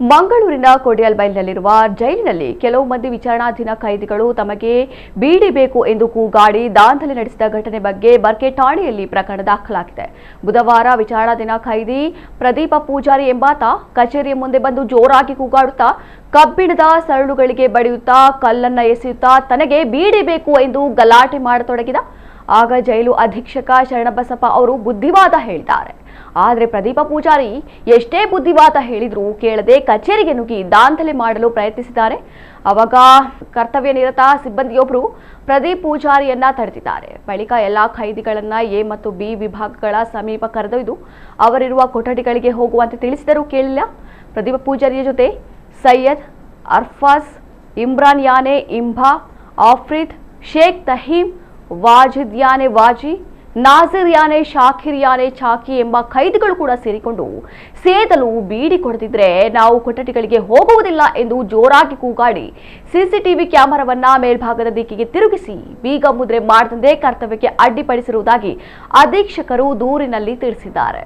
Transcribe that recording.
ಮಂಗಳೂರಿನ ಕೊಡಿಯಲ್ಬೈಲ್ನಲ್ಲಿರುವ ಜೈಲಿನಲ್ಲಿ ಕೆಲವು ಮಂದಿ ವಿಚಾರಣಾಧೀನ ಖೈದಿಗಳು ತಮಗೆ ಬೀಡಿ ಬೇಕು ಎಂದು ಕೂಗಾಡಿ ದಾಂಧಲೆ ನಡೆಸಿದ ಘಟನೆ ಬಗ್ಗೆ ಬರ್ಕೆ ಠಾಣೆಯಲ್ಲಿ ಪ್ರಕರಣ ದಾಖಲಾಗಿದೆ. ಬುಧವಾರ ವಿಚಾರಣಾಧೀನ ಖೈದಿ ಪ್ರದೀಪ ಪೂಜಾರಿ ಎಂಬಾತ ಕಚೇರಿಯ ಮುಂದೆ ಬಂದು ಜೋರಾಗಿ ಕೂಗಾಡುತ್ತಾ ಕಬ್ಬಿಣದ ಸರಳುಗಳಿಗೆ ಬಡಿಯುತ್ತಾ ಕಲ್ಲನ್ನ ಎಸೆಯುತ್ತಾ ತನಗೆ ಬೀಡಿ ಬೇಕು ಎಂದು ಗಲಾಟೆ ಮಾಡತೊಡಗಿದ. ಆಗ ಜೈಲು ಅಧೀಕ್ಷಕ ಶರಣಬಸಪ್ಪ ಅವರು ಬುದ್ಧಿವಾದ ಹೇಳಿದ್ದಾರೆ. ಆದರೆ ಪ್ರದೀಪ ಪೂಜಾರಿ ಎಷ್ಟೇ ಬುದ್ಧಿವಾದ ಹೇಳಿದ್ರೂ ಕೇಳದೆ ಕಚೇರಿಗೆ ನುಗ್ಗಿ ದಾಂಧಲೆ ಮಾಡಲು ಪ್ರಯತ್ನಿಸಿದ್ದಾರೆ. ಅವಾಗ ಕರ್ತವ್ಯ ನಿರತ ಸಿಬ್ಬಂದಿಯೊಬ್ಬರು ಪ್ರದೀಪ್ ಪೂಜಾರಿಯನ್ನ ತಡೆದಿದ್ದಾರೆ. ಬಳಿಕ ಎಲ್ಲಾ ಖೈದಿಗಳನ್ನ ಎ ಮತ್ತು ಬಿ ವಿಭಾಗಗಳ ಸಮೀಪ ಕರೆದೊಯ್ದು ಅವರಿರುವ ಕೊಠಡಿಗಳಿಗೆ ಹೋಗುವಂತೆ ತಿಳಿಸಿದರೂ ಕೇಳಿಲ್ಲ. ಪ್ರದೀಪ ಪೂಜಾರಿಯ ಜೊತೆ ಸೈಯದ್, ಅರ್ಫಾಜ್, ಇಮ್ರಾನ್ ಯಾನೆ ಇಂಭಾ, ಆಫ್ರಿದ್, ಶೇಖ್ ತಹೀಮ್, ವಾಜಿದ್ ಯಾನೆ ವಾಜಿ, ನಾಜಿರ್ ಯಾನೆ ಶಾಕಿರ್ ಯಾನೆ ಚಾಕಿ ಎಂಬ ಖೈದಿಗಳು ಕೂಡ ಸೇರಿಕೊಂಡು ಸೇದಲು ಬೀಡಿ ಕೊಡದಿದ್ರೆ ನಾವು ಕೊಠಡಿಗಳಿಗೆ ಹೋಗುವುದಿಲ್ಲ ಎಂದು ಜೋರಾಗಿ ಕೂಗಾಡಿ ಸಿಸಿಟಿವಿ ಕ್ಯಾಮೆರಾವನ್ನ ಮೇಲ್ಭಾಗದ ದಿಕ್ಕಿಗೆ ತಿರುಗಿಸಿ ಬೀಗ ಮುದ್ರೆ ಮಾಡದಂತೆ ಕರ್ತವ್ಯಕ್ಕೆ ಅಡ್ಡಿಪಡಿಸಿರುವುದಾಗಿ ಅಧೀಕ್ಷಕರು ದೂರಿನಲ್ಲಿ ತಿಳಿಸಿದ್ದಾರೆ.